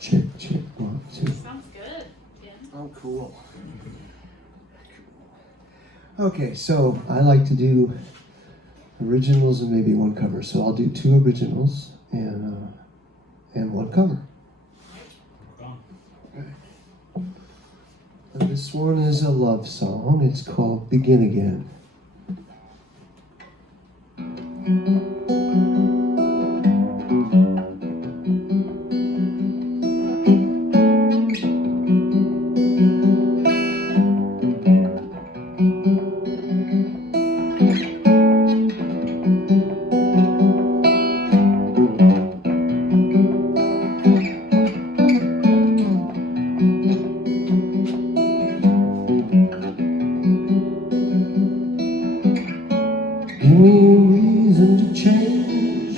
Check, 1, 2. Sounds good. Yeah. Oh, cool. Okay, so I like to do originals and maybe one cover. So I'll do 2 originals and 1 cover. Okay. And this one is a love song. It's called Begin Again. Give me a reason to change.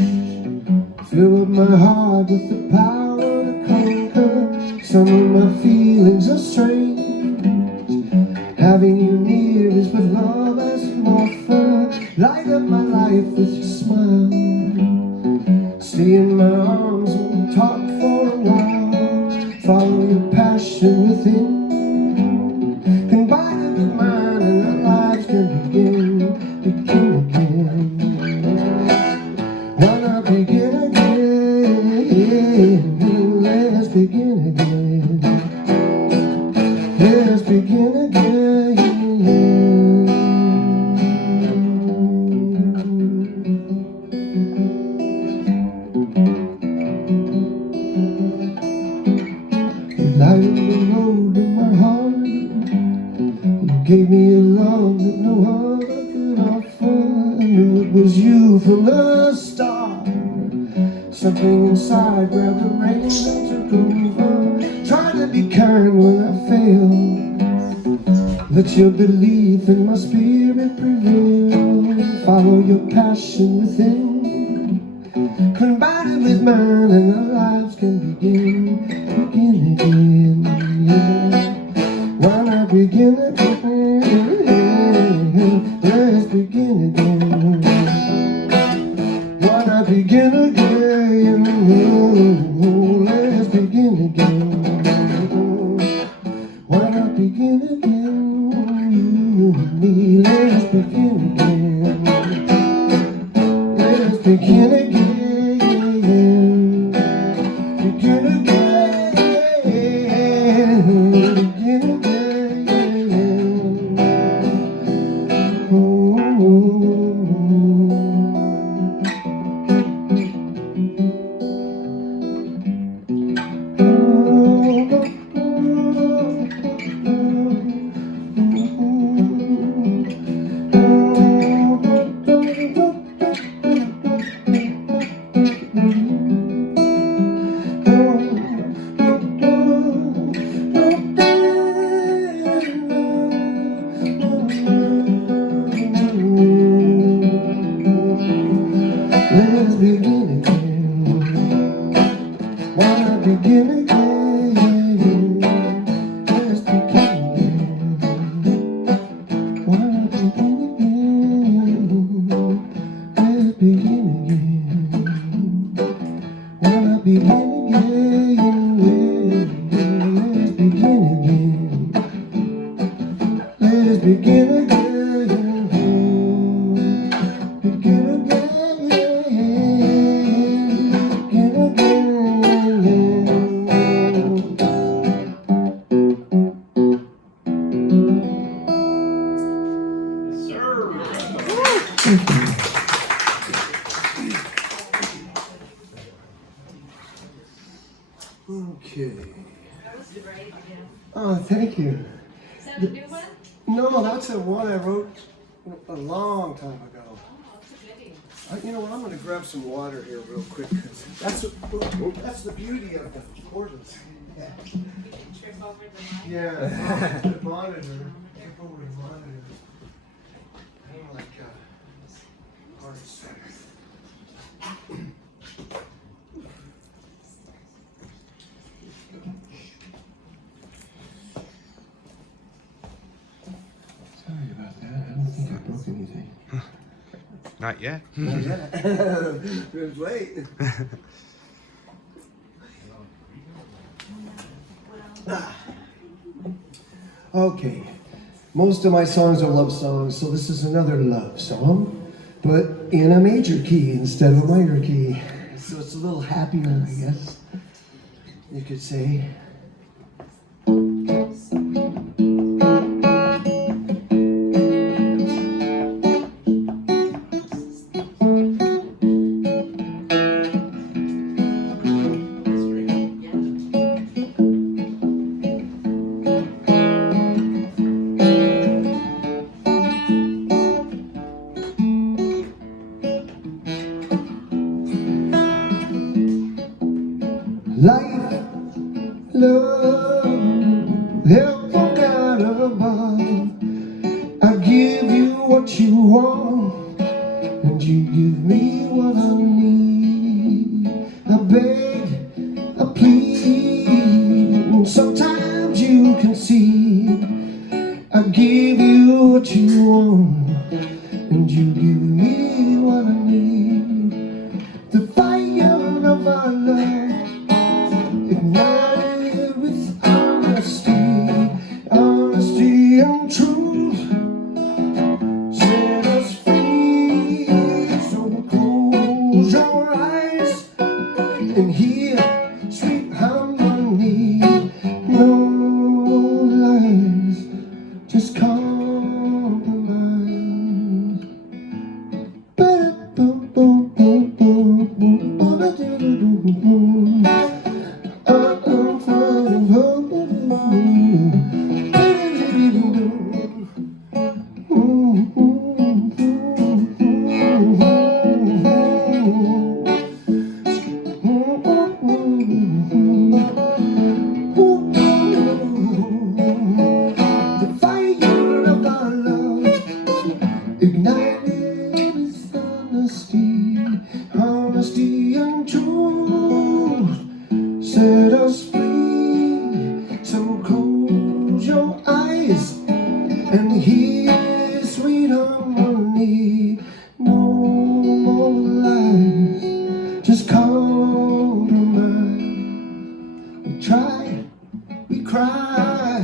Fill up my heart with the power to conquer. Some of my feelings are strange. Having you near is what love has to offer. Light up my life with your smile. Stay in my arms and we'll talk for a while. Follow your passion within. Combine it with mine and our lives can begin. Begin again. Why not begin again? Let's begin again. Let's begin again. You lighted the road in my heart. You gave me a love that no other could offer. I knew it was you from the start. Something inside grabbed the reins and took over. Tried to be kind when I failed. Let your belief in my spirit prevail. Follow your passion within. Combine it with mine and our lives can begin. Begin again. Yeah. Why not begin again? Let's begin again. Why not begin again? Let's begin again. Why not begin again? You and me, let's begin again. Let's begin again. Begin again. Begin again. Let's begin again. Why not begin again? Let's begin again. Why not begin again? Let's begin again. Why not begin again? Let's begin again. Let's begin again. Begin again. Okay. That was great. Yeah. Oh, thank you. Is that the new one? No, that's the one I wrote a long time ago. Oh, that's a goodie. You know what? I'm going to grab some water here real quick. 'Cause that's the beauty of the recordings. Yeah. You can trip over the mic. Yeah. The monitor. Trip over the monitor. I'm like artists. Sorry about that. I don't think I broke anything. Not yet. Not yet. It was late. Okay, most of my songs are love songs, so this is another love song, but in a major key instead of a minor key. So it's a little happier, I guess, you could say. Life, love, help from God above. I give you what you want, and you give me what I need. I beg, I plead, and sometimes you concede. I give you what you want, and you give me what I need. The fire of our love ignited with honesty, honesty and truth, set us free. So close your eyes and hear sweet harmony. No lies, just compromise. The fire of our love ignited with honesty, honesty and truth, set us free. So close your eyes and hear sweet harmony. No more lies, just compromise. We try, we cry,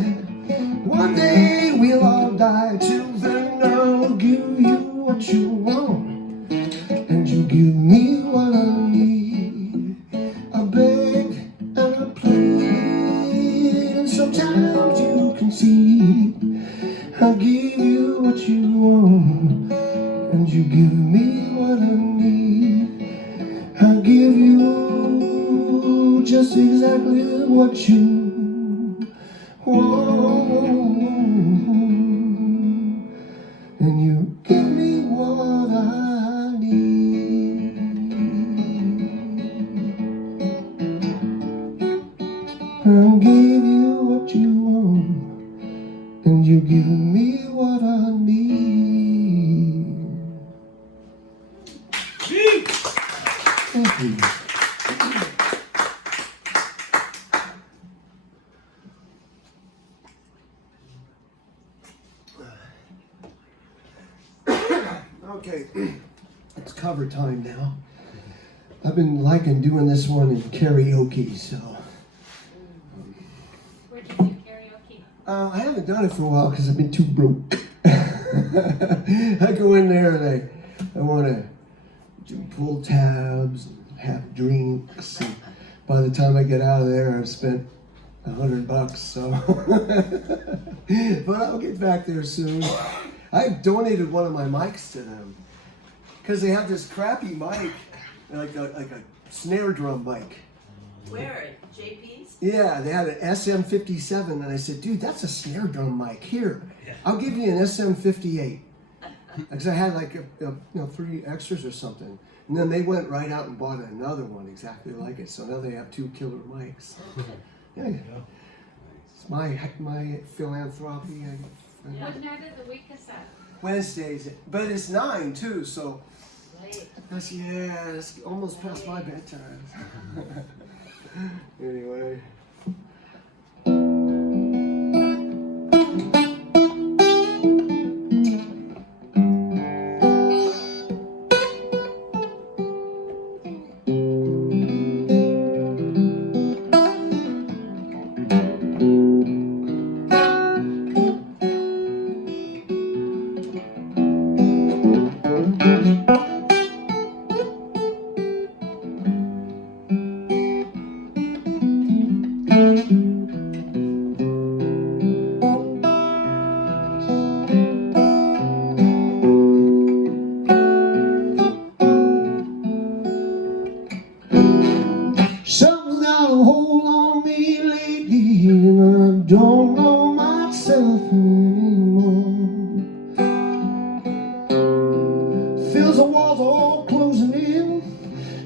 one day we'll all die. Till then I'll give you what you want, and you give me what I need. I beg and I plead, and sometimes you concede. I give you what you want, and you give me what I need. I give you just exactly what you want, and you give me what I need. I give you what you want, and you give me what I need. Thank you. Okay, it's cover time now. I've been liking doing this one in karaoke, so. Where'd you do karaoke? I haven't done it for a while because I've been too broke. I go in there and I want to do pull tabs and have drinks. And by the time I get out of there, I've spent $100, so. But I'll get back there soon. I donated one of my mics to them because they have this crappy mic, like a snare drum mic. Where? JP's? Yeah, they had an SM57, and I said, dude, that's a snare drum mic. Here, I'll give you an SM58. Because I had like 3 extras or something. And then they went right out and bought another one exactly like it. So now they have 2 killer mics. Yeah. It's my philanthropy. What night of the week is that? Wednesdays, but it's 9 too, so Late. it's almost past my bedtime. Anyway.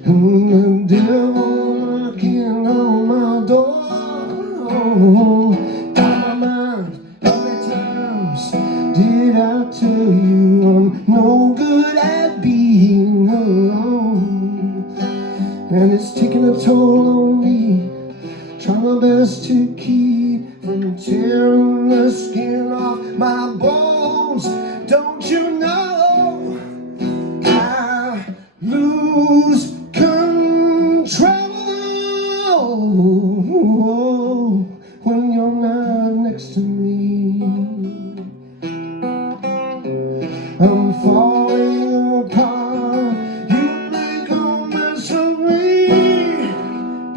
and the devil knocking on my door. Got my mind, how many times did I tell you I'm no good at being alone? And it's taking a toll on me, trying my best to keep from tearing the skin off my bones. Don't you know I lose control when you're not next to me? I'm falling apart. You make a mess of me.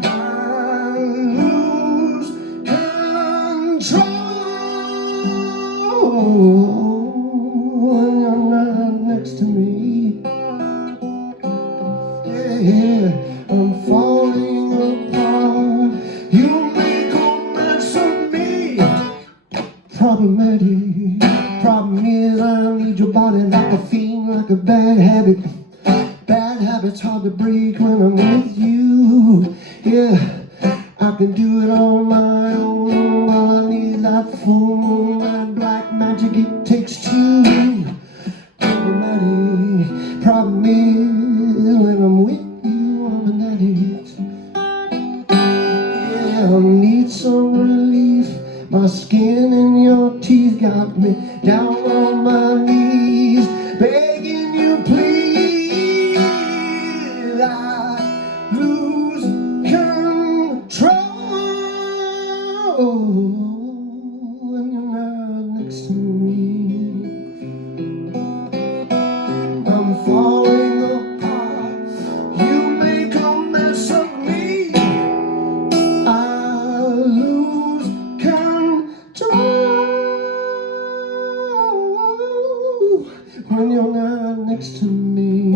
I lose control when you're not next to me. Yeah, I'm falling apart. You make a mess of me. Problematic. Problem is I need your body like a fiend, like a bad habit. Bad habits hard to break when I'm with you. Yeah, I can do it on my own. All I need is that full moon, that black magic. It takes two. Problematic. Problem is when I'm with you, I'm an addict. Yeah, I need some relief. My skin and your teeth got me down on my knees, begging you please. I lose control when you're not next to me. I'm falling apart. You make a mess of me. I lose control when you're not next to me.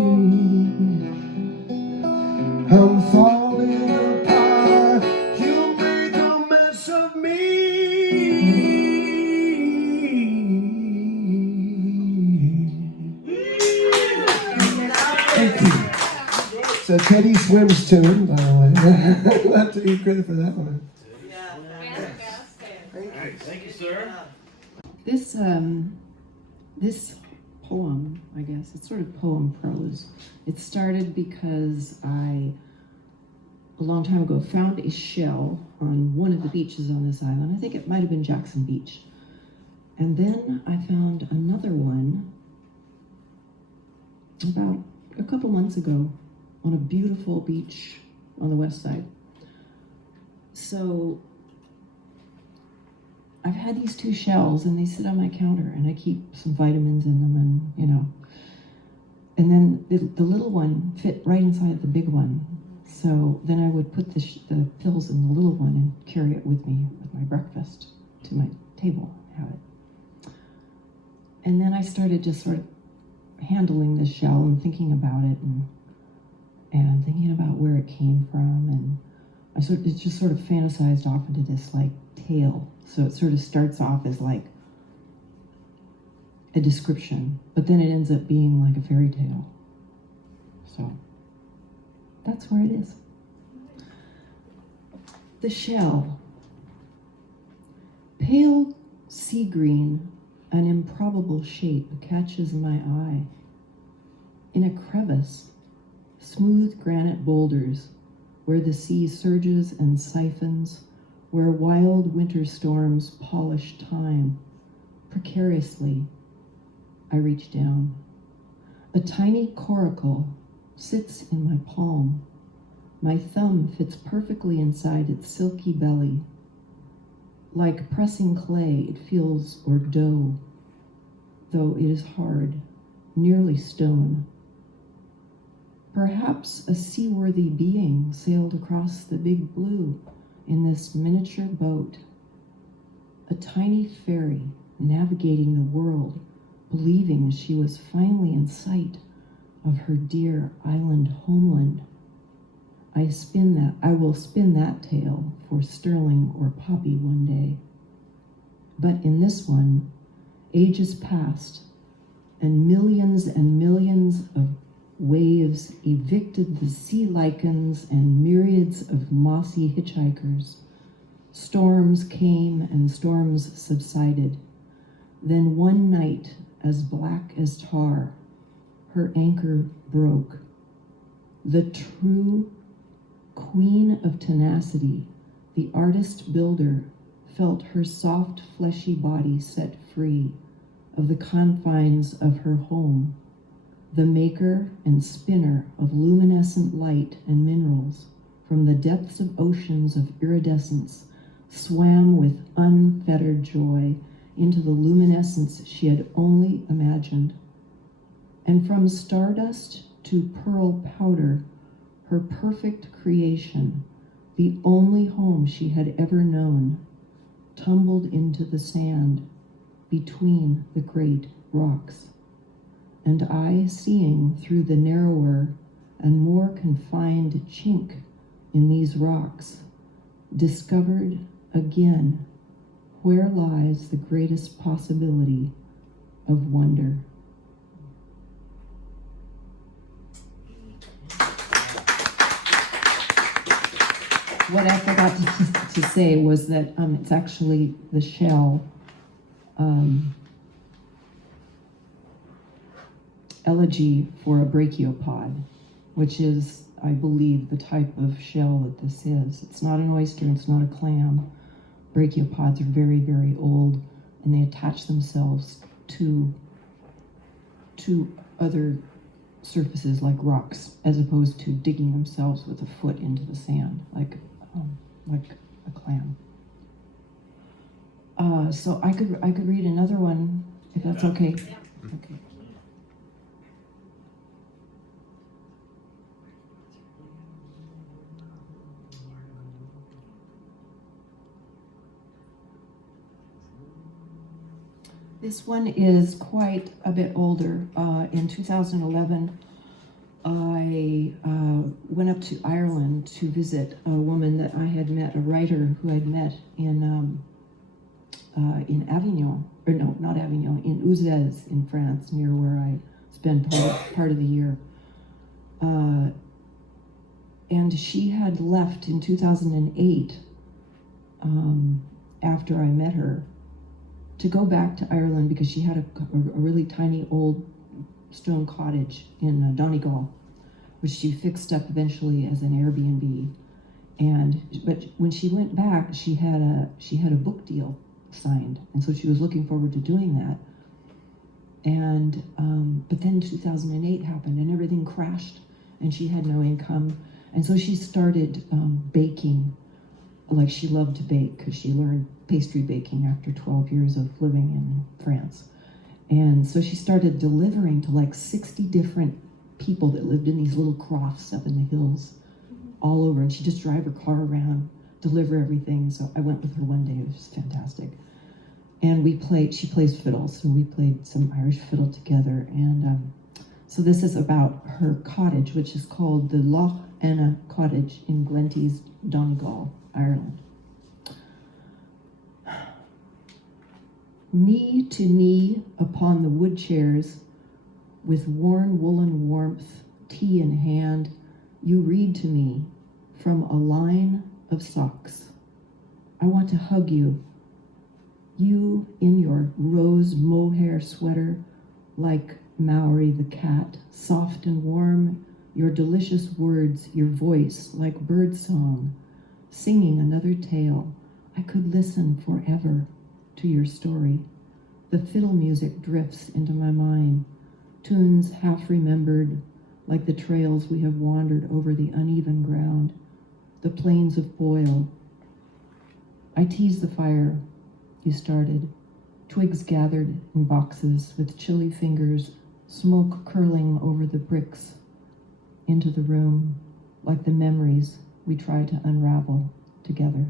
I'm falling apart. You make a mess of me. Thank you. It's a Teddy Swims tune, by the way. I'll have to give credit for that one. Fantastic. Thank you, sir. This poem, I guess, it's sort of poem prose. It started because I, a long time ago, found a shell on one of the beaches on this island. I think it might have been Jackson Beach. And then I found another one about a couple months ago on a beautiful beach on the west side. So I've had these two shells and they sit on my counter and I keep some vitamins in them and, you know. And then the little one fit right inside the big one. So then I would put the pills in the little one and carry it with me with my breakfast to my table, have it. And then I started just sort of handling this shell and thinking about it and thinking about where it came from, and it just sort of fantasized off into this like tale. So it sort of starts off as like a description, but then it ends up being like a fairy tale. So that's where it is. The shell. Pale sea green, an improbable shape catches my eye. In a crevice, smooth granite boulders, where the sea surges and siphons, where wild winter storms polish time. Precariously, I reach down. A tiny coracle sits in my palm. My thumb fits perfectly inside its silky belly. Like pressing clay, it feels, or dough, though it is hard, nearly stone. Perhaps a seaworthy being sailed across the big blue in this miniature boat. A tiny fairy navigating the world, believing she was finally in sight of her dear island homeland. I will spin that tale for Sterling or Poppy one day. But in this one, ages passed, and millions of Waves evicted the sea lichens and myriads of mossy hitchhikers. Storms came and storms subsided. Then one night, as black as tar, her anchor broke. The true queen of tenacity, the artist builder, felt her soft, fleshy body set free of the confines of her home, the maker and spinner of luminescent light and minerals from the depths of oceans of iridescence, swam with unfettered joy into the luminescence she had only imagined. And from stardust to pearl powder, her perfect creation, the only home she had ever known, tumbled into the sand between the great rocks. And I, seeing through the narrower and more confined chink in these rocks, discovered again where lies the greatest possibility of wonder. What I forgot to say was that it's actually the shell elegy for a brachiopod, which is, I believe, the type of shell that this is. It's not an oyster, it's not a clam. Brachiopods are very, very old, and they attach themselves to other surfaces like rocks, as opposed to digging themselves with a foot into the sand, like a clam. So I could read another one if that's okay. Okay. This one is quite a bit older. In 2011, I went up to Ireland to visit a woman that I had met, a writer who I'd met in Avignon, or no, not Avignon, in Uzès in France, near where I spend part of the year. And she had left in 2008, after I met her, to go back to Ireland because she had a really tiny old stone cottage in Donegal, which she fixed up eventually as an Airbnb. But when she went back, she had a book deal signed, and so she was looking forward to doing that. And but then 2008 happened, and everything crashed, and she had no income, and so she started baking. Like, she loved to bake because she learned pastry baking after 12 years of living in France. And so she started delivering to like 60 different people that lived in these little crofts up in the hills all over. And she'd just drive her car around, deliver everything. So I went with her one day. It was just fantastic. And she plays fiddle, so we played some Irish fiddle together. And so this is about her cottage, which is called the Loch Anna Cottage in Glenties, Donegal, Ireland. Knee to knee upon the wood chairs, with worn woolen warmth, tea in hand, you read to me from a line of socks. I want to hug you. You in your rose mohair sweater, like Maori the cat, soft and warm, your delicious words, your voice like birdsong, singing another tale. I could listen forever to your story. The fiddle music drifts into my mind, tunes half remembered, like the trails we have wandered over the uneven ground, the plains of Boyle. I tease the fire you started, twigs gathered in boxes with chilly fingers, smoke curling over the bricks into the room, like the memories we try to unravel together.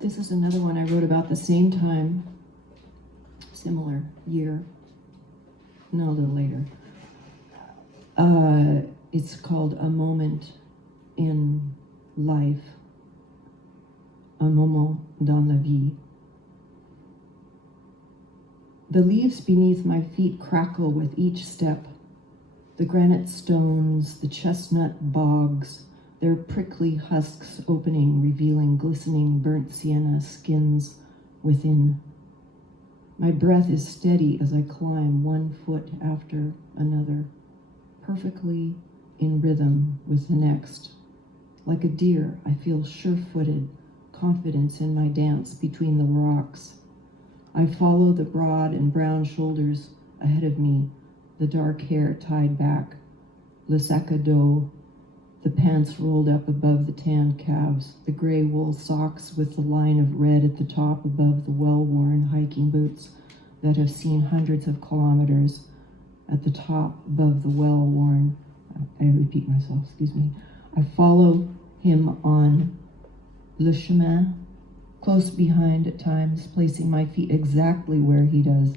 This is another one I wrote about the same time, similar year, no, a little later. It's called A Moment in Life, Un moment dans la vie. The leaves beneath my feet crackle with each step. The granite stones, the chestnut bogs, their prickly husks opening, revealing glistening burnt sienna skins within. My breath is steady as I climb one foot after another, perfectly in rhythm with the next. Like a deer, I feel sure-footed, confidence in my dance between the rocks. I follow the broad and brown shoulders ahead of me, the dark hair tied back, le sac à dos, the pants rolled up above the tanned calves, the gray wool socks with the line of red at the top above the well-worn hiking boots that have seen hundreds of kilometers, at the top above the well-worn, I repeat myself, excuse me. I follow him on le chemin, close behind at times, placing my feet exactly where he does.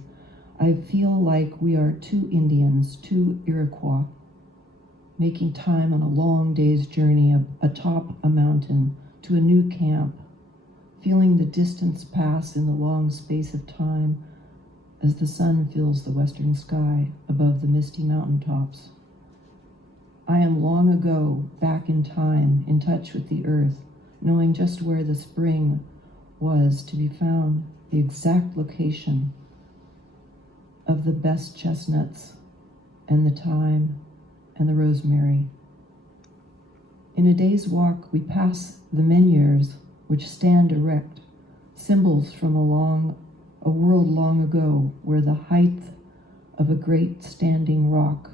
I feel like we are two Indians, two Iroquois, making time on a long day's journey atop a mountain to a new camp, feeling the distance pass in the long space of time as the sun fills the western sky above the misty mountaintops. I am long ago back in time, in touch with the earth, knowing just where the spring was to be found, the exact location of the best chestnuts and the thyme and the rosemary. In a day's walk, we pass the menhirs, which stand erect, symbols from a world long ago, where the height of a great standing rock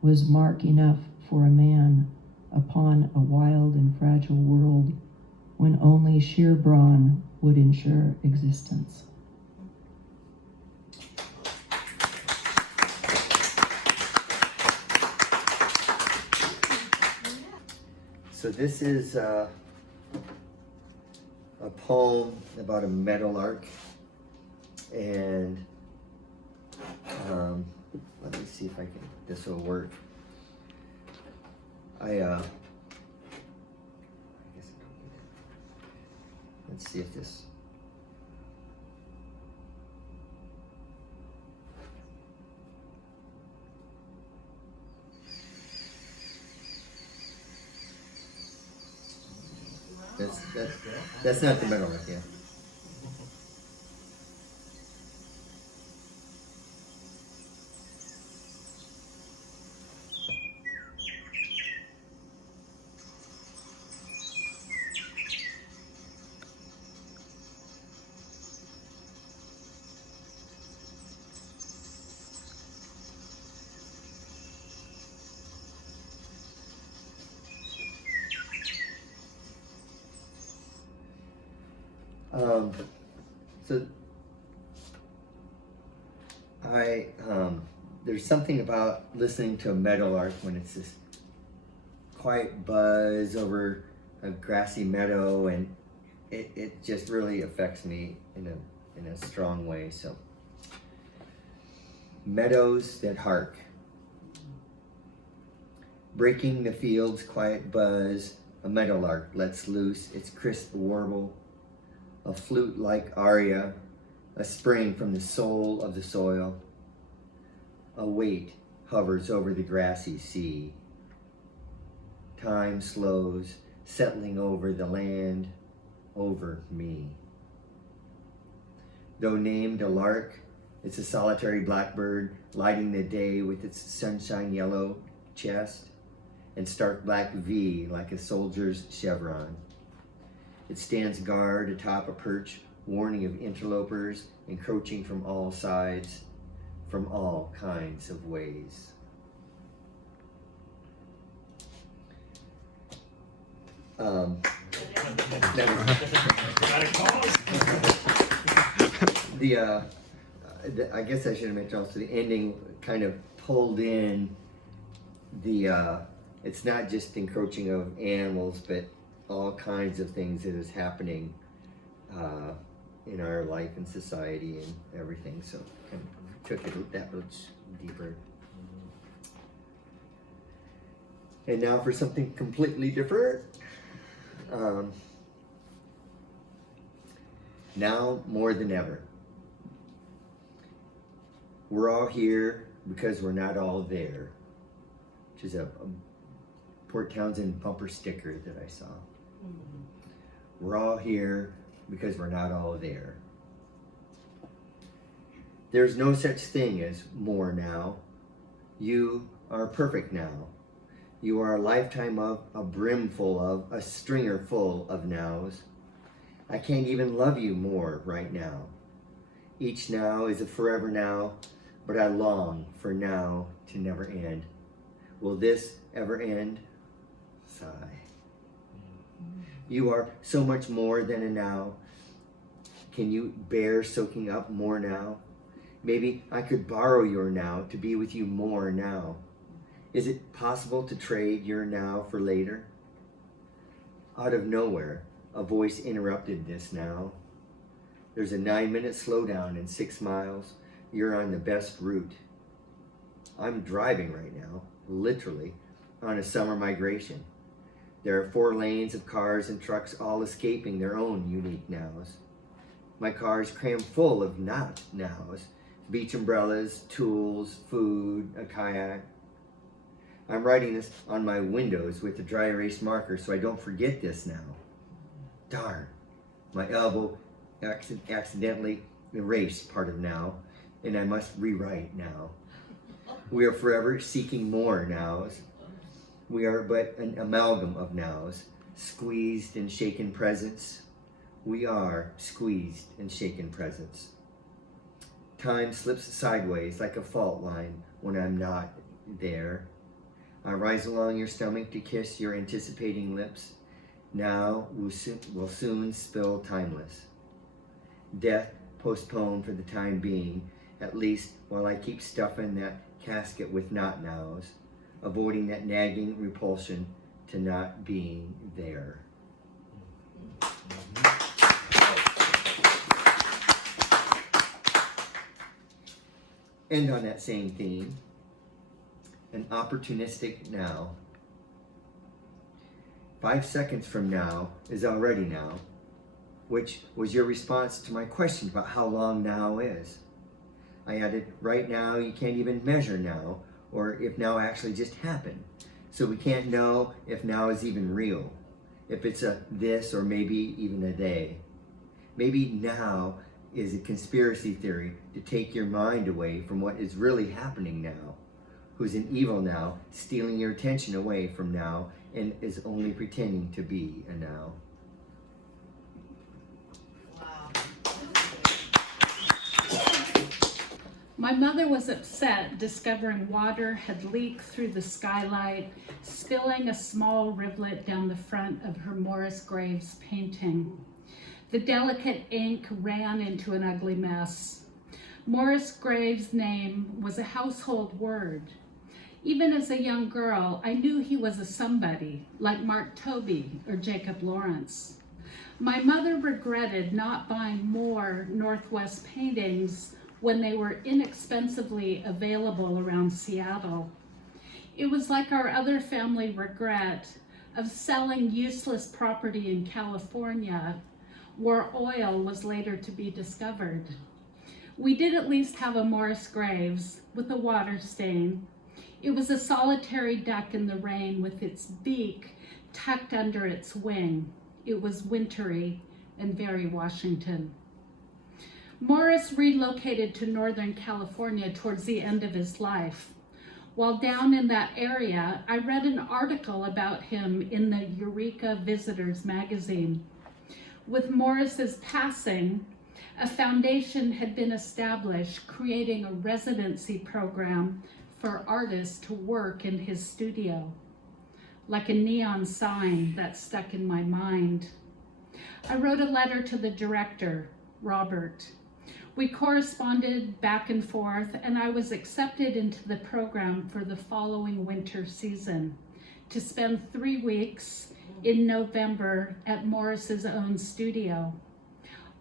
was mark enough for a man upon a wild and fragile world when only sheer brawn would ensure existence. So this is a poem about a meadowlark, and let me see if this will work. Let's see if this. That's not the meadowlark, yeah. So there's something about listening to a meadowlark when it's this quiet buzz over a grassy meadow, and it just really affects me in a strong way. So, meadows that hark, breaking the field's quiet buzz, a meadowlark lets loose its crisp warble, a flute-like aria, a spring from the soul of the soil. A weight hovers over the grassy sea. Time slows, settling over the land, over me. Though named a lark, it's a solitary blackbird lighting the day with its sunshine yellow chest and stark black V like a soldier's chevron. It stands guard atop a perch, warning of interlopers encroaching from all sides, from all kinds of ways. I guess I should have mentioned also the ending kind of pulled in it's not just encroaching of animals, but all kinds of things that is happening in our life and society and everything. So kind of took it that much deeper. And now for something completely different. Now more than ever. We're all here because we're not all there, which is a Port Townsend bumper sticker that I saw. We're all here because we're not all there. There's no such thing as more now. You are perfect now. You are a lifetime of, a brim full of, a stringer full of nows. I can't even love you more right now. Each now is a forever now, but I long for now to never end. Will this ever end? Sigh. You are so much more than a now. Can you bear soaking up more now? Maybe I could borrow your now to be with you more now. Is it possible to trade your now for later? Out of nowhere, a voice interrupted this now. There's a 9-minute slowdown in 6 miles. You're on the best route. I'm driving right now, literally, on a summer migration. There are 4 lanes of cars and trucks all escaping their own unique nows. My car is crammed full of not nows. Beach umbrellas, tools, food, a kayak. I'm writing this on my windows with a dry erase marker so I don't forget this now. Darn, my elbow accidentally erased part of now, and I must rewrite now. We are forever seeking more nows. We are but an amalgam of nows, squeezed and shaken presence. We are squeezed and shaken presence. Time slips sideways like a fault line when I'm not there. I rise along your stomach to kiss your anticipating lips. Now will soon spill timeless. Death postponed for the time being, at least while I keep stuffing that casket with not nows, avoiding that nagging repulsion to not being there. End on that same theme. An opportunistic now. 5 seconds from now is already now, which was your response to my question about how long now is. I added, right now you can't even measure now, or if now actually just happened. So we can't know if now is even real, if it's a this or maybe even a day. Maybe now is a conspiracy theory to take your mind away from what is really happening now. Who's an evil now, stealing your attention away from now and is only pretending to be a now. My mother was upset discovering water had leaked through the skylight, spilling a small rivulet down the front of her Morris Graves painting. The delicate ink ran into an ugly mess. Morris Graves' name was a household word. Even as a young girl, I knew he was a somebody, like Mark Tobey or Jacob Lawrence. My mother regretted not buying more Northwest paintings when they were inexpensively available around Seattle. It was like our other family regret of selling useless property in California, where oil was later to be discovered. We did at least have a Morris Graves with a water stain. It was a solitary duck in the rain with its beak tucked under its wing. It was wintry and very Washington. Morris relocated to Northern California towards the end of his life. While down in that area, I read an article about him in the Eureka Visitors magazine. With Morris's passing, a foundation had been established creating a residency program for artists to work in his studio, like a neon sign that stuck in my mind. I wrote a letter to the director, Robert. We corresponded back and forth, and I was accepted into the program for the following winter season to spend 3 weeks in November at Morris's own studio.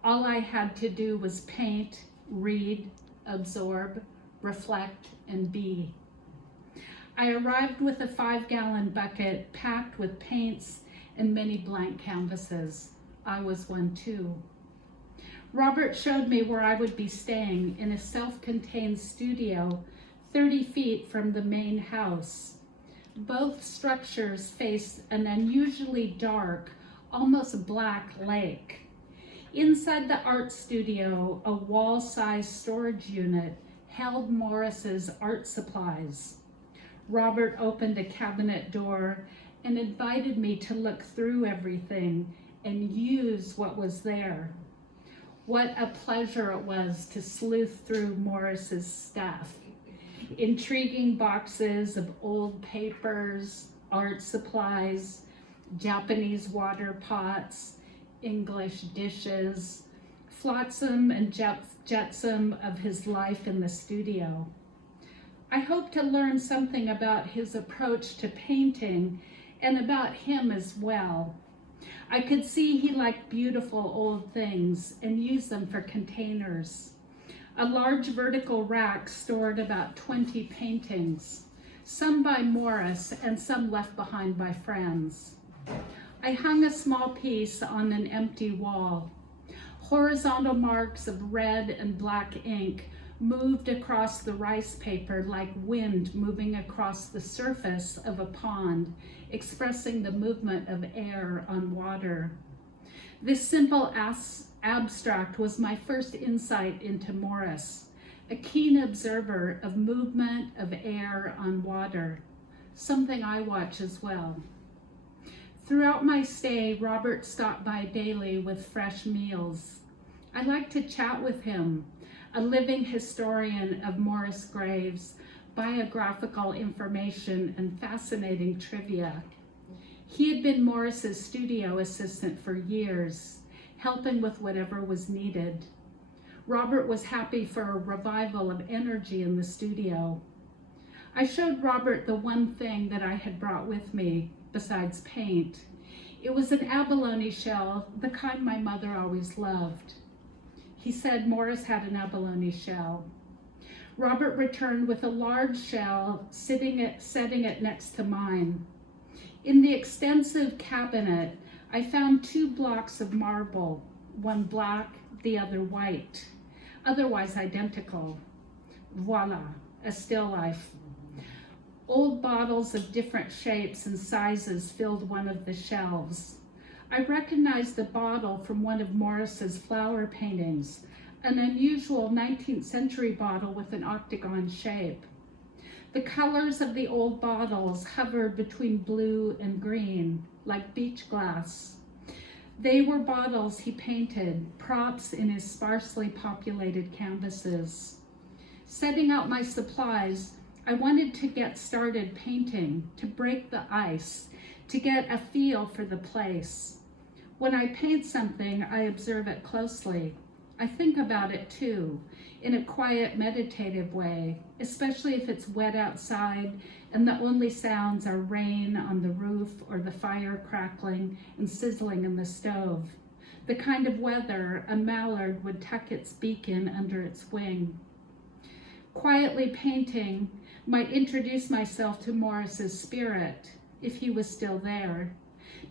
All I had to do was paint, read, absorb, reflect, and be. I arrived with a 5-gallon bucket packed with paints and many blank canvases. I was one too. Robert showed me where I would be staying in a self-contained studio 30 feet from the main house. Both structures faced an unusually dark, almost black lake. Inside the art studio, a wall-sized storage unit held Morris's art supplies. Robert opened a cabinet door and invited me to look through everything and use what was there. What a pleasure it was to sleuth through Morris's stuff. Intriguing boxes of old papers, art supplies, Japanese water pots, English dishes, flotsam and jetsam of his life in the studio. I hope to learn something about his approach to painting and about him as well. I could see he liked beautiful old things and used them for containers. A large vertical rack stored about 20 paintings, some by Morris and some left behind by friends. I hung a small piece on an empty wall. Horizontal marks of red and black ink moved across the rice paper like wind moving across the surface of a pond, expressing the movement of air on water. This simple abstract was my first insight into Morris, a keen observer of movement of air on water, something I watch as well. Throughout my stay, Robert stopped by daily with fresh meals. I liked to chat with him, a living historian of Morris graves, biographical information, and fascinating trivia. He had been Morris's studio assistant for years, helping with whatever was needed. Robert was happy for a revival of energy in the studio. I showed Robert the one thing that I had brought with me, besides paint. It was an abalone shell, the kind my mother always loved. He said Morris had an abalone shell. Robert returned with a large shell, setting it next to mine. In the extensive cabinet, I found 2 blocks of marble, one black, the other white, otherwise identical. Voila, a still life. Old bottles of different shapes and sizes filled one of the shelves. I recognized the bottle from one of Morris's flower paintings, an unusual 19th century bottle with an octagon shape. The colors of the old bottles hovered between blue and green, like beach glass. They were bottles he painted, props in his sparsely populated canvases. Setting out my supplies, I wanted to get started painting, to break the ice, to get a feel for the place. When I paint something, I observe it closely. I think about it too, in a quiet, meditative way, especially if it's wet outside and the only sounds are rain on the roof or the fire crackling and sizzling in the stove. The kind of weather a mallard would tuck its beak in under its wing. Quietly painting might introduce myself to Morris's spirit, if he was still there,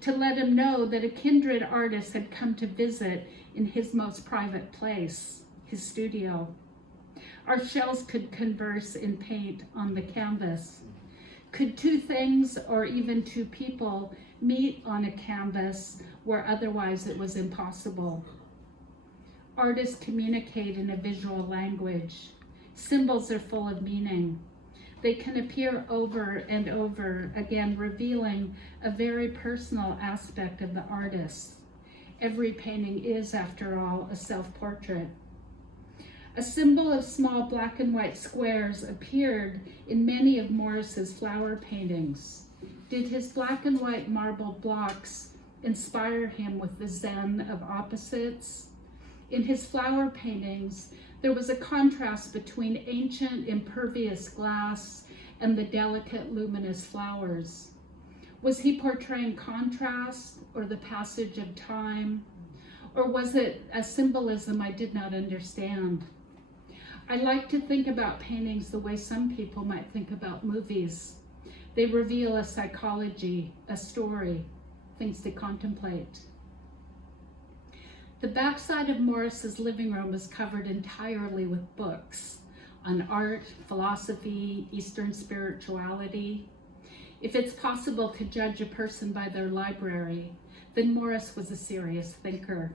to let him know that a kindred artist had come to visit in his most private place, his studio. Our shells could converse in paint on the canvas. Could 2 things or even 2 people meet on a canvas where otherwise it was impossible? Artists communicate in a visual language. Symbols are full of meaning. They can appear over and over again, revealing a very personal aspect of the artist. Every painting is, after all, a self-portrait. A symbol of small black and white squares appeared in many of Morris's flower paintings. Did his black and white marble blocks inspire him with the zen of opposites? In his flower paintings, there was a contrast between ancient impervious glass and the delicate luminous flowers. Was he portraying contrast or the passage of time? Or was it a symbolism I did not understand? I like to think about paintings the way some people might think about movies. They reveal a psychology, a story, things to contemplate. The backside of Morris's living room was covered entirely with books on art, philosophy, Eastern spirituality. If it's possible to judge a person by their library, then Morris was a serious thinker.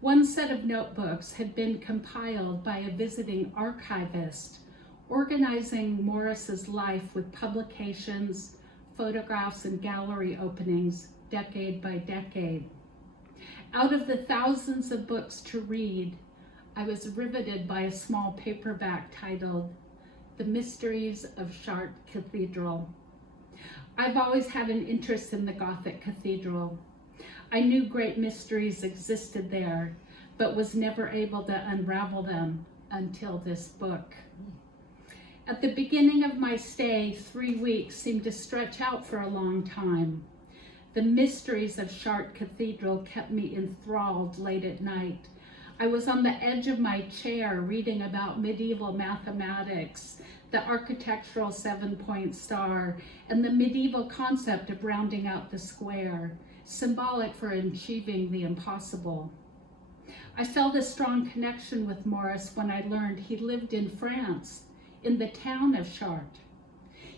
One set of notebooks had been compiled by a visiting archivist, organizing Morris's life with publications, photographs, and gallery openings, decade by decade. Out of the thousands of books to read, I was riveted by a small paperback titled The Mysteries of Chartres Cathedral. I've always had an interest in the Gothic cathedral. I knew great mysteries existed there, but was never able to unravel them until this book. At the beginning of my stay, 3 weeks seemed to stretch out for a long time. The mysteries of Chartres Cathedral kept me enthralled late at night. I was on the edge of my chair reading about medieval mathematics, the architectural 7-point star, and the medieval concept of rounding out the square, symbolic for achieving the impossible. I felt a strong connection with Morris when I learned he lived in France, in the town of Chartres.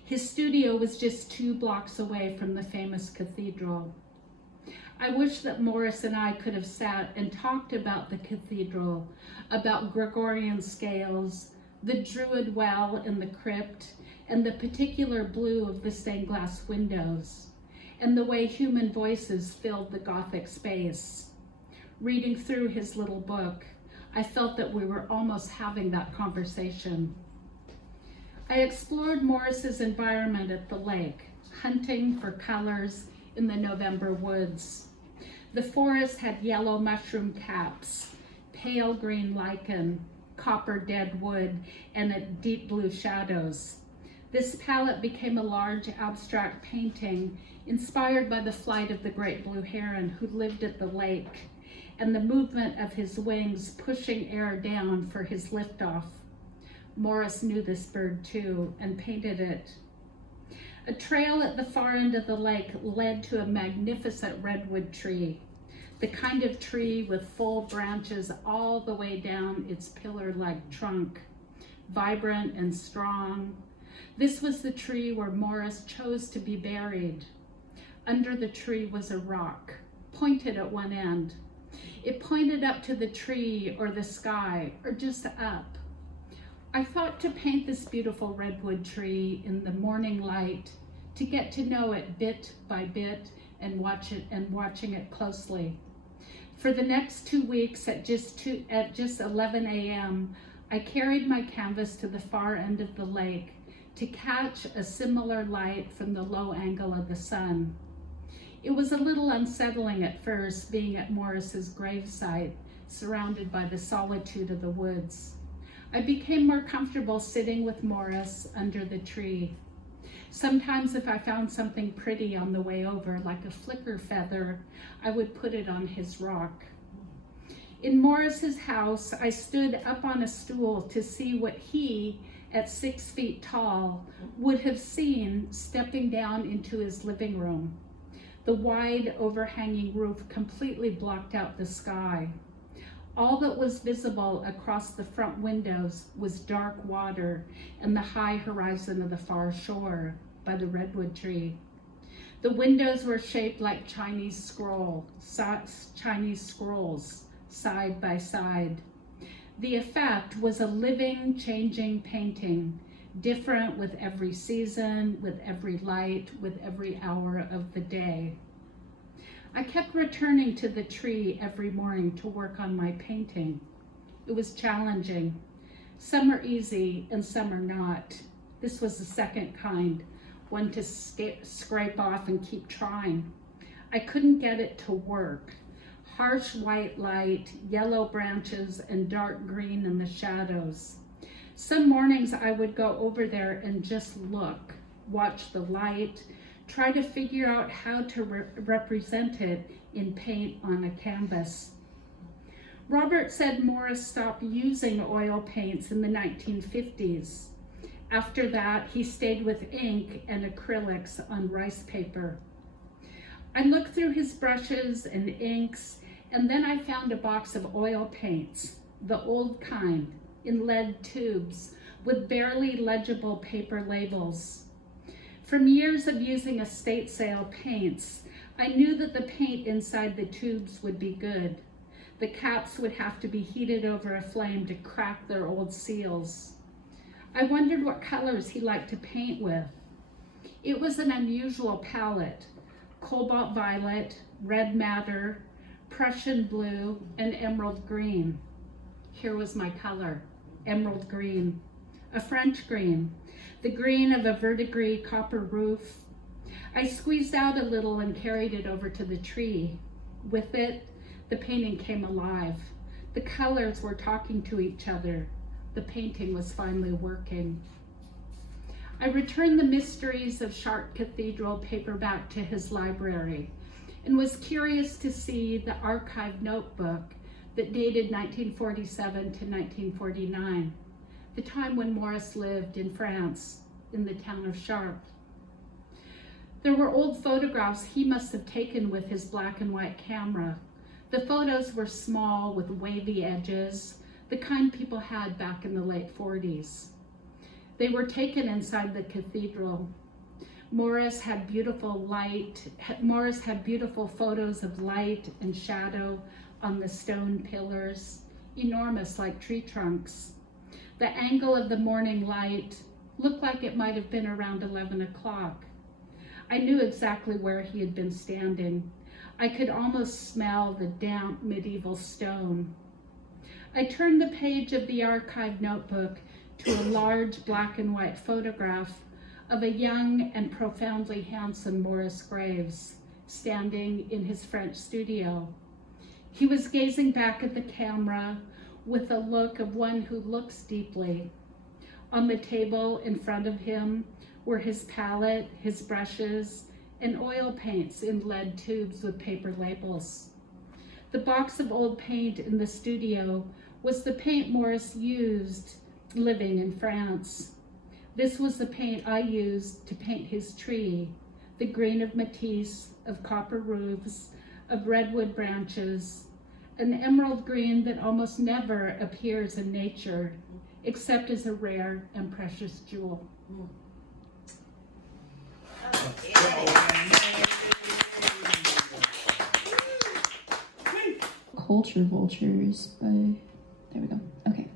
His studio was just 2 blocks away from the famous cathedral. I wish that Morris and I could have sat and talked about the cathedral, about Gregorian scales, the Druid well in the crypt, and the particular blue of the stained glass windows, and the way human voices filled the Gothic space. Reading through his little book, I felt that we were almost having that conversation. I explored Morris's environment at the lake, hunting for colors in the November woods. The forest had yellow mushroom caps, pale green lichen, copper dead wood, and deep blue shadows. This palette became a large abstract painting inspired by the flight of the great blue heron who lived at the lake and the movement of his wings pushing air down for his liftoff. Morris knew this bird too and painted it. A trail at the far end of the lake led to a magnificent redwood tree, the kind of tree with full branches all the way down its pillar-like trunk, vibrant and strong. This was the tree where Morris chose to be buried. Under the tree was a rock, pointed at one end. It pointed up to the tree or the sky, or just up. I thought to paint this beautiful redwood tree in the morning light, to get to know it bit by bit and watching it closely. For the next 2 weeks at just 11 a.m., I carried my canvas to the far end of the lake to catch a similar light from the low angle of the sun. It was a little unsettling at first, being at Morris's gravesite, surrounded by the solitude of the woods. I became more comfortable sitting with Morris under the tree. Sometimes if I found something pretty on the way over, like a flicker feather, I would put it on his rock. In Morris's house, I stood up on a stool to see what he, at 6 feet tall, would have seen stepping down into his living room. The wide overhanging roof completely blocked out the sky. All that was visible across the front windows was dark water and the high horizon of the far shore by the redwood tree. The windows were shaped like Chinese scrolls, side by side. The effect was a living, changing painting, different with every season, with every light, with every hour of the day. I kept returning to the tree every morning to work on my painting. It was challenging. Some are easy and some are not. This was the second kind, one to scrape off and keep trying. I couldn't get it to work. Harsh white light, yellow branches, and dark green in the shadows. Some mornings I would go over there and just look, watch the light, try to figure out how to represent it in paint on a canvas. Robert said Morris stopped using oil paints in the 1950s. After that, he stayed with ink and acrylics on rice paper. I looked through his brushes and inks, and then I found a box of oil paints, the old kind, in lead tubes, with barely legible paper labels. From years of using estate sale paints, I knew that the paint inside the tubes would be good. The caps would have to be heated over a flame to crack their old seals. I wondered what colors he liked to paint with. It was an unusual palette: cobalt violet, red madder, Prussian blue, and emerald green. Here was my color, emerald green, a French green, the green of a verdigris copper roof. I squeezed out a little and carried it over to the tree. With it, the painting came alive. The colors were talking to each other. The painting was finally working. I returned the Mysteries of Chartres Cathedral paperback to his library and was curious to see the archived notebook that dated 1947 to 1949, the time when Morris lived in France, in the town of Chartres. There were old photographs he must have taken with his black and white camera. The photos were small with wavy edges, the kind people had back in the late 40s. They were taken inside the cathedral. Morris had beautiful photos of light and shadow on the stone pillars, enormous like tree trunks. The angle of the morning light looked like it might have been around 11 o'clock. I knew exactly where he had been standing. I could almost smell the damp medieval stone. I turned the page of the archived notebook to a large black and white photograph of a young and profoundly handsome Morris Graves standing in his French studio. He was gazing back at the camera with a look of one who looks deeply. On the table in front of him were his palette, his brushes, and oil paints in lead tubes with paper labels. The box of old paint in the studio was the paint Morris used living in France. This was the paint I used to paint his tree, the green of Matthias, of copper roofs, of redwood branches, an emerald green that almost never appears in nature, except as a rare and precious jewel. Culture Vultures by, there we go, okay.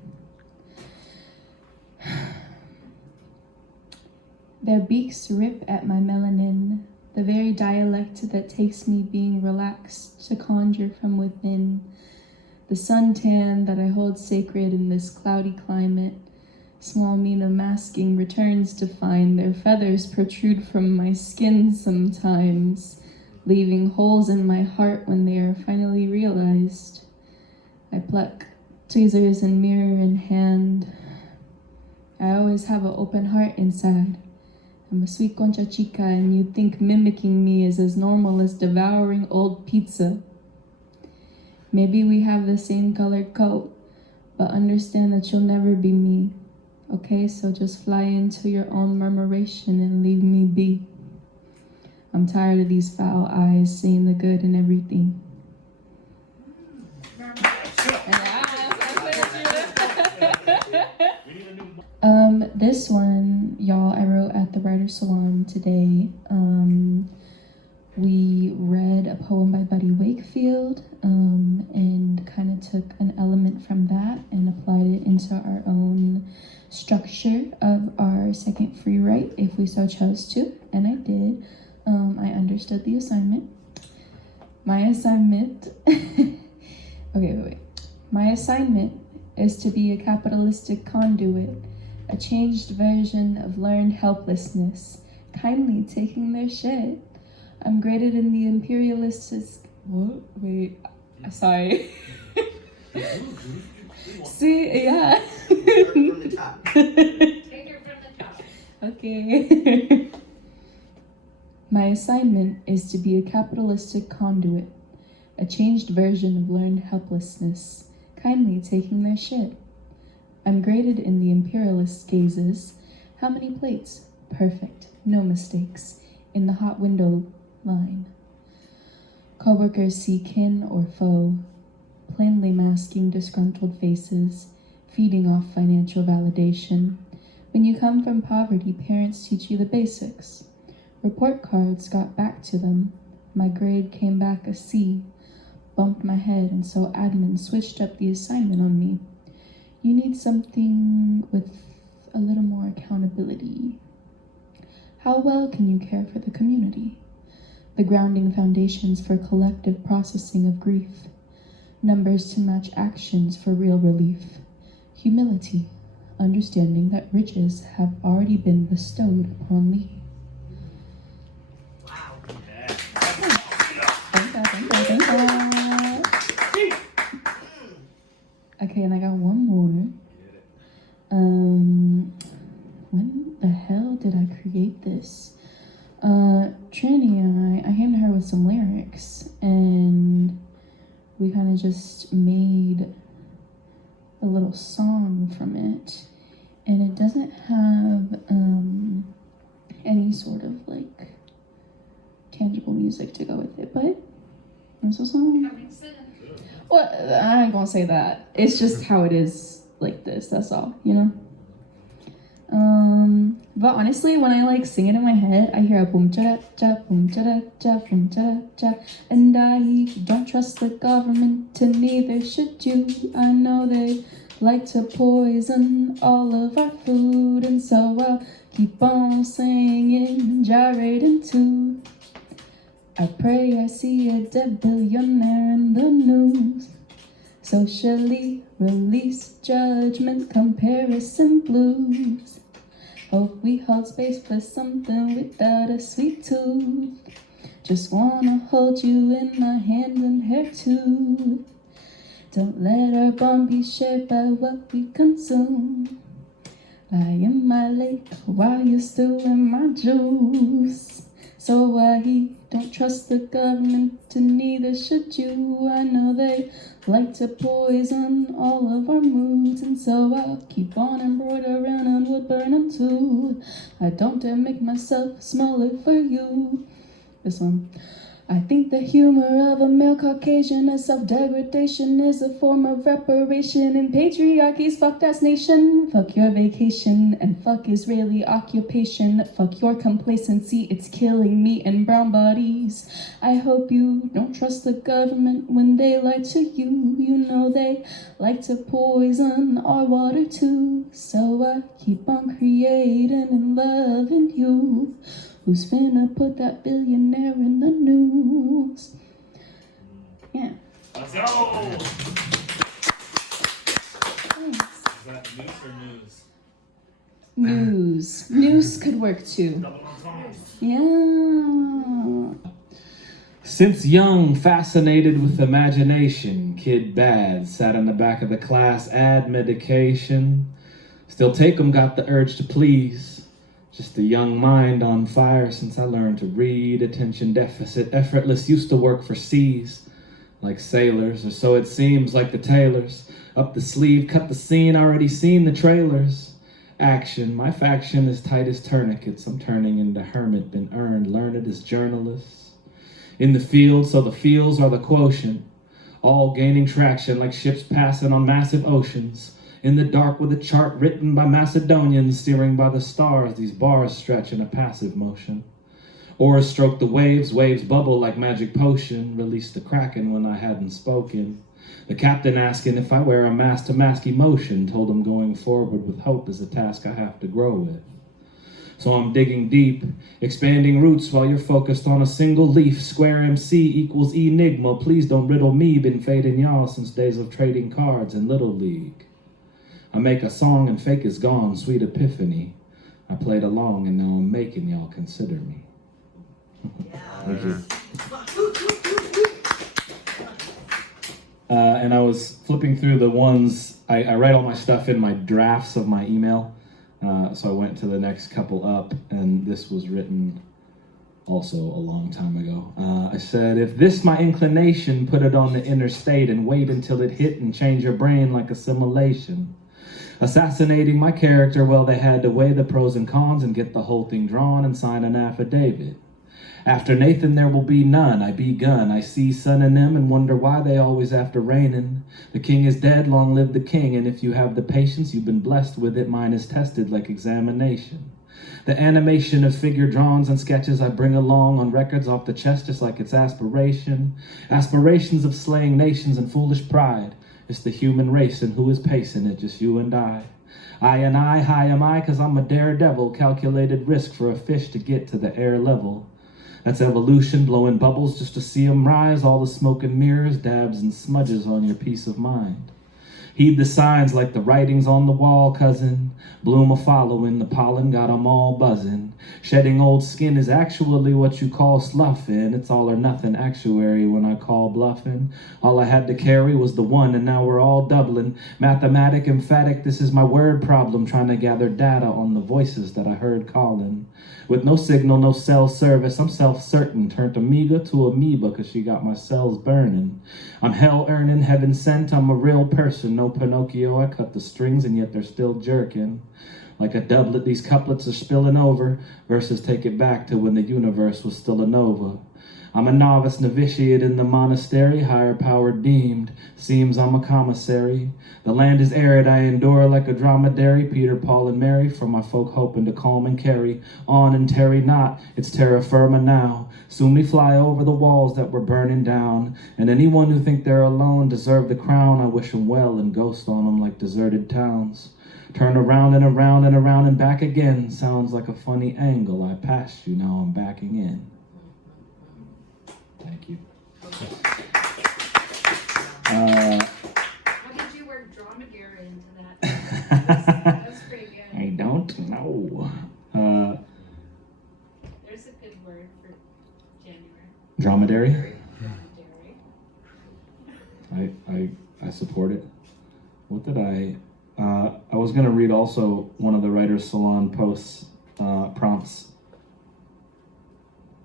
Their beaks rip at my melanin, the very dialect that takes me being relaxed to conjure from within. The suntan that I hold sacred in this cloudy climate, small mean of masking returns to find their feathers protrude from my skin sometimes, leaving holes in my heart when they are finally realized. I pluck tweezers and mirror in hand. I always have an open heart inside. I'm a sweet concha chica, and you think mimicking me is as normal as devouring old pizza. Maybe we have the same colored coat, but understand that you'll never be me. Okay, so just fly into your own murmuration and leave me be. I'm tired of these foul eyes seeing the good in everything. This one, y'all, I wrote at the Writer's Salon today. We read a poem by Buddy Wakefield and kind of took an element from that and applied it into our own structure of our second free write, if we so chose to, and I did. I understood the assignment. My assignment, My assignment is to be a capitalistic conduit, a changed version of learned helplessness, kindly taking their shit. I'm graded in the imperialist. What? Wait, sorry. See, yeah. From the top. Take her from the top. Okay. My assignment is to be a capitalistic conduit, a changed version of learned helplessness, kindly taking their shit. I'm graded in the imperialist gazes. How many plates? Perfect, no mistakes, in the hot window line. Coworkers see kin or foe, plainly masking disgruntled faces, feeding off financial validation. When you come from poverty, parents teach you the basics. Report cards got back to them. My grade came back a C. Bumped my head, and so admin switched up the assignment on me. You need something with a little more accountability. How well can you care for the community? The grounding foundations for collective processing of grief. Numbers to match actions for real relief. Humility, understanding that riches have already been bestowed upon me. Wow. Thank you. Okay, and I got one more. When the hell did I create this? Trinity and I came to her with some lyrics, and we kind of just made a little song from it, and it doesn't have any sort of like tangible music to go with it, but it's a song. Well, I ain't gonna say that. It's just how it is like this, that's all, you know? But honestly, when I like sing it in my head, I hear a boom cha cha boom cha cha boom cha cha, and I don't trust the government, and neither should you. I know they like to poison all of our food, and so I'll keep on singing and gyrating too. I pray I see a dead billionaire in the news. Socially release judgment, comparison blues. Hope we hold space for something without a sweet tooth. Just wanna hold you in my hand and hair too. Don't let our bond be shared by what we consume. Lie in my lake while you're still in my juice. So I don't trust the government, and neither should you. I know they like to poison all of our moods, and so I'll keep on embroidering and wood burning too. I don't dare make myself smaller for you. This one. I think the humor of a male Caucasian is self-degradation is a form of reparation in patriarchy's fucked ass nation. Fuck your vacation and fuck Israeli occupation. Fuck your complacency, it's killing me and brown bodies. I hope you don't trust the government when they lie to you. You know they like to poison our water too. So I keep on creating and loving you. Who's finna put that billionaire in the news? Yeah. Let's go! Thanks. Is that noose or news? News. News could work too. Double entendre. Yeah. Since young, fascinated with imagination, kid bad, sat in the back of the class, add medication. Still take 'em, got the urge to please. Just a young mind on fire since I learned to read. Attention deficit, effortless, used to work for C's. Like sailors, or so it seems, like the tailors. Up the sleeve, cut the scene, already seen the trailers. Action, my faction is tight as tourniquets. I'm turning into hermit, been earned, learned as journalists. In the field, so the fields are the quotient. All gaining traction like ships passing on massive oceans. In the dark with a chart written by Macedonians, steering by the stars, these bars stretch in a passive motion. Oars stroke the waves, waves bubble like magic potion, release the kraken when I hadn't spoken. The captain asking if I wear a mask to mask emotion, told him going forward with hope is a task I have to grow with. So I'm digging deep, expanding roots while you're focused on a single leaf. Square MC equals enigma, please don't riddle me, been fading y'all since days of trading cards in Little League. I make a song and fake is gone, sweet epiphany. I played along and now I'm making y'all consider me. Thank you. And I was flipping through the ones, I write all my stuff in my drafts of my email. So I went to the next couple up, and this was written also a long time ago. I said, if this my inclination, put it on the interstate and wait until it hit and change your brain like assimilation. Assassinating my character, well, they had to weigh the pros and cons and get the whole thing drawn and sign an affidavit. After Nathan, there will be none. I begun. I see sun in them and wonder why they always after raining. The king is dead, long live the king, and if you have the patience, you've been blessed with it. Mine is tested like examination. The animation of figure drawings and sketches I bring along on records off the chest just like it's aspiration. Aspirations of slaying nations and foolish pride. It's the human race and who is pacing it, just you and I. I and I, high am I, 'cause I'm a daredevil. Calculated risk for a fish to get to the air level. That's evolution, blowing bubbles just to see 'em rise. All the smoke and mirrors, dabs and smudges on your peace of mind. Heed the signs like the writings on the wall, cousin. Bloom a following, the pollen got 'em all buzzing. Shedding old skin is actually what you call sloughing. It's all or nothing actuary when I call bluffing. All I had to carry was the one, and now we're all doubling. Mathematic, emphatic, this is my word problem. Trying to gather data on the voices that I heard calling. With no signal, no cell service, I'm self-certain. Turned Amiga to amoeba, 'cause she got my cells burning. I'm hell-earning, heaven sent, I'm a real person. No Pinocchio, I cut the strings and yet they're still jerking. Like a doublet, these couplets are spilling over. Verses take it back to when the universe was still a nova. I'm a novice novitiate in the monastery, higher power deemed. Seems I'm a commissary. The land is arid, I endure like a dromedary. Peter, Paul, and Mary, for my folk hoping to calm and carry on and tarry not. It's terra firma now. Soon we fly over the walls that were burning down. And anyone who think they're alone deserve the crown. I wish 'em well and ghost on 'em like deserted towns. Turn around and around and around and back again. Sounds like a funny angle. I passed you, now I'm backing in. Thank you. How did you work dromedary into that? That's pretty good. I don't know. There's a good word for January. Dromedary? Dromedary. I support it. What did I was going to read also one of the Writer's Salon posts, prompts.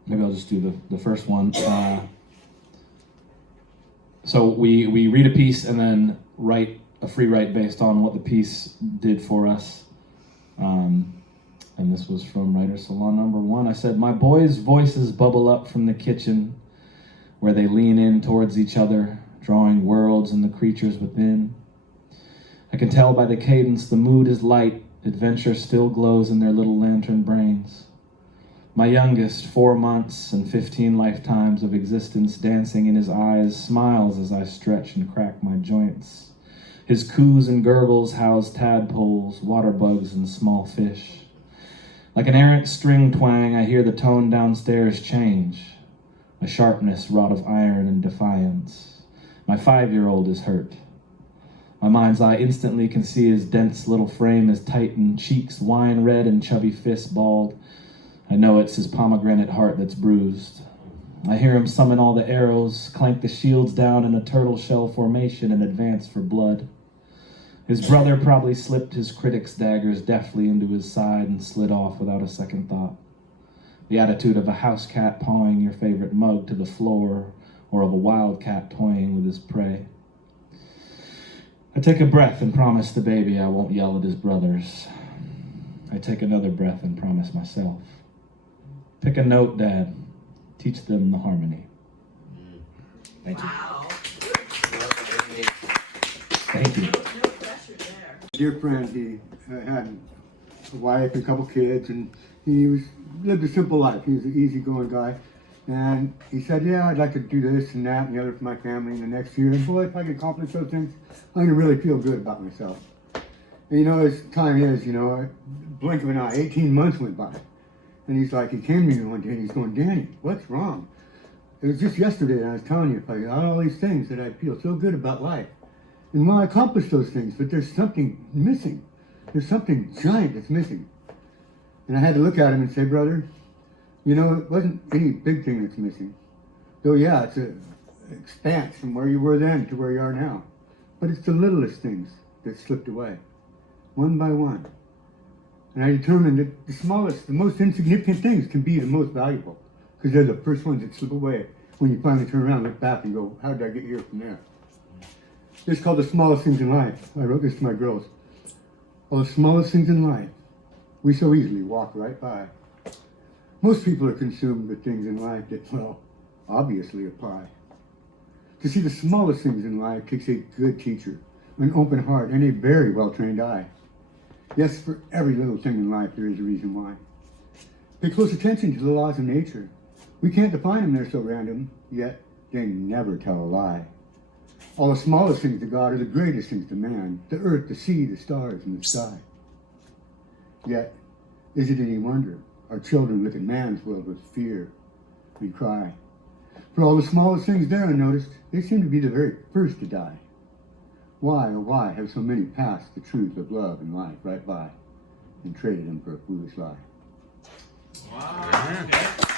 Maybe I'll just do the first one. So we read a piece and then write a free write based on what the piece did for us. And this was from Writer's Salon number 1. I said, my boys' voices bubble up from the kitchen where they lean in towards each other, drawing worlds and the creatures within. I can tell by the cadence the mood is light, adventure still glows in their little lantern brains. My youngest, 4 months and 15 lifetimes of existence dancing in his eyes, smiles as I stretch and crack my joints. His coos and gurgles house tadpoles, water bugs, and small fish. Like an errant string twang, I hear the tone downstairs change, a sharpness wrought of iron and defiance. My 5-year-old is hurt. My mind's eye instantly can see his dense little frame is tightened, cheeks wine red and chubby fists balled. I know it's his pomegranate heart that's bruised. I hear him summon all the arrows, clank the shields down in a turtle shell formation and advance for blood. His brother probably slipped his critic's daggers deftly into his side and slid off without a second thought. The attitude of a house cat pawing your favorite mug to the floor, or of a wild cat toying with his prey. I take a breath and promise the baby I won't yell at his brothers. I take another breath and promise myself. Pick a note, Dad. Teach them the harmony. Thank you. Wow. Thank you. No pressure there. Dear friend, he had a wife and a couple kids, and he lived a simple life. He was an easygoing guy. And he said, yeah, I'd like to do this and that and the other for my family in the next year. And boy, if I can accomplish those things, I'm going to really feel good about myself. And you know, as time is, blink of an eye, 18 months went by. And he's like, he came to me one day and he's going, Danny, what's wrong? It was just yesterday, and I was telling you, I got all these things that I feel so good about life. And well, I accomplished those things, but there's something missing. There's something giant that's missing. And I had to look at him and say, brother, it wasn't any big thing that's missing. Though, yeah, it's an expanse from where you were then to where you are now. But it's the littlest things that slipped away, one by one. And I determined that the smallest, the most insignificant things can be the most valuable. because they're the first ones that slip away when you finally turn around, look back, and go, how did I get here from there? This is called The Smallest Things in Life. I wrote this to my girls. All the smallest things in life, we so easily walk right by. Most people are consumed with things in life that, well, obviously apply. To see the smallest things in life takes a good teacher, an open heart, and a very well-trained eye. Yes, for every little thing in life, there is a reason why. Pay close attention to the laws of nature. We can't define them, they're so random, yet they never tell a lie. All the smallest things to God are the greatest things to man, the earth, the sea, the stars, and the sky. Yet, is it any wonder our children look at man's world with fear and cry? For all the smallest things there unnoticed, they seem to be the very first to die. Why, oh why, have so many passed the truth of love and life right by and traded them for a foolish lie? Wow. Okay.